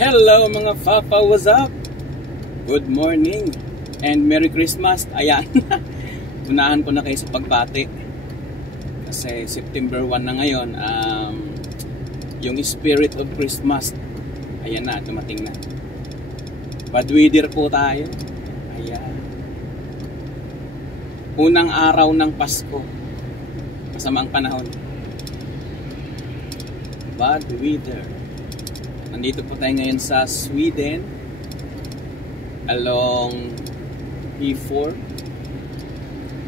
Hello mga Papa, what's up? Good morning and Merry Christmas. Ayan, unahan ko na kayo sa pagbati kasi September 1 na ngayon. Yung spirit of Christmas, ayan na, dumating na. Bad weather po tayo. Ayan, unang araw ng Pasko, masamang panahon. Bad weather. Nandito po tayo ngayon sa Sweden along E4.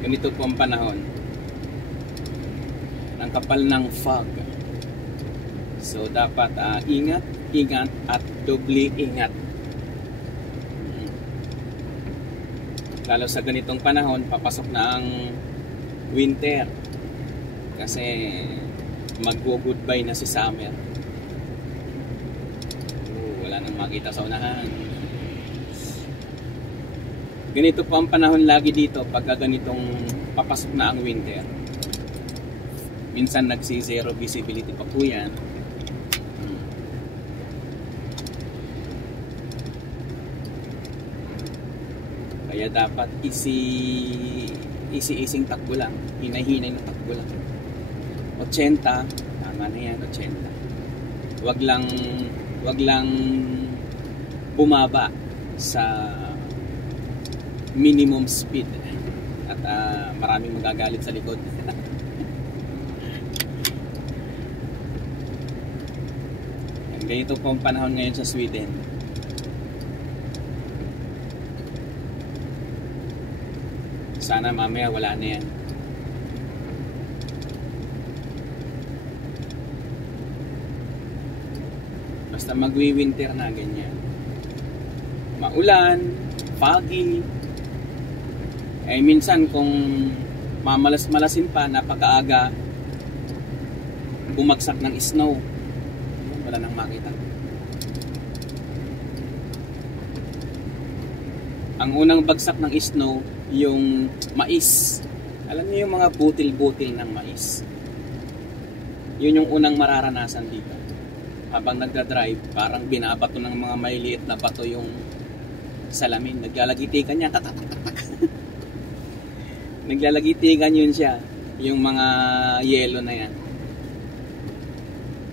Ganito po ang panahon. Ang kapal ng fog. So dapat ingat, ingat at doble ingat. Lalo sa ganitong panahon, papasok na ang winter. Kasi mag-goodbye na si summer. Wala nang makita sa unahan. Ganito po ang panahon lagi dito pagka ganitong papasok na ang winter. Minsan nagsi-zero visibility pa po yan. Kaya dapat easy-easing takbo lang. Hinay-hinay na takbo lang. 80, tama na yan, 80. Wag lang bumaba sa minimum speed at maraming magagalit sa likod. Ganito po ang panahon ngayon sa Sweden. Sana mamaya wala na yan. Basta magwi-winter na ganyan. Maulan, foggy. Minsan kung mamalas-malasin pa, napakaaga bumagsak ng snow. Wala nang makita. Ang unang bagsak ng snow, yung mais. Alam niyo yung mga butil-butil ng mais. Yun yung unang mararanasan dito. Habang nagdadrive, parang binabato ng mga maliliit na bato yung salamin. Naglalagitikan niya. Naglalagitikan yun siya. Yung mga yelo na yan.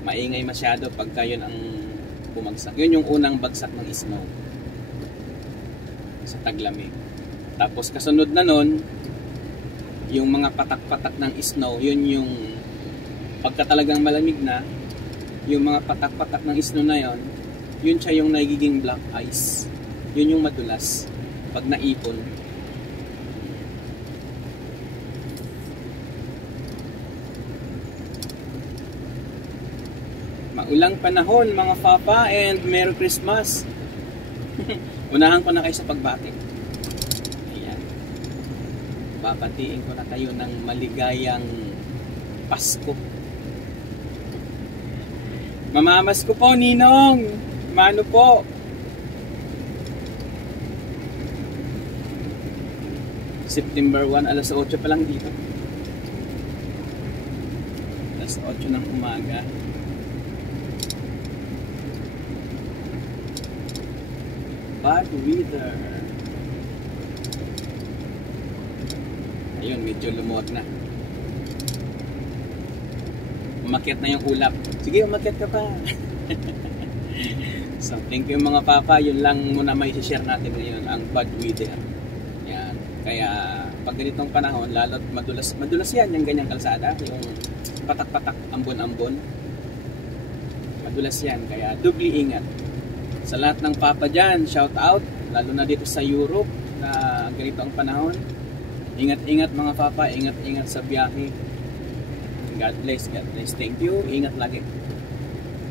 Maingay masyado pagka yun ang bumagsak. Yun yung unang bagsak ng snow sa taglamig. Tapos kasunod na nun, yung mga patak-patak ng snow, yun yung pagka talagang malamig na, yung mga patak-patak ng snow na yon, yun siya yung nagiging black ice. Yun yung madulas pag naipon. Maulang panahon mga Papa, and Merry Christmas. Unahan ko na kayo sa pagbati. Ayan. Babatiin ko na kayo ng maligayang Pasko. Mamamas ko po, Ninong. Mano po. September 1, alas 8 pa lang dito. Alas 8 ng umaga. Bad weather. Ayun, medyo lumuot na. Umakyat na yung ulap. Sige, umakyat ka pa. So, thank you mga Papa. Yun lang muna may share natin ngayon, ang bad weather. Yan. Kaya, pag ganitong panahon, lalo't madulas yan, yung ganyang kalsada. Yung patak-patak, ambon-ambon. Madulas yan. Kaya, doubly ingat. Sa lahat ng Papa dyan, shout out. Lalo na dito sa Europe, na ganito ang panahon. Ingat-ingat mga Papa. Ingat-ingat sa biyahe. God bless, God bless. Thank you. Ingat lagi.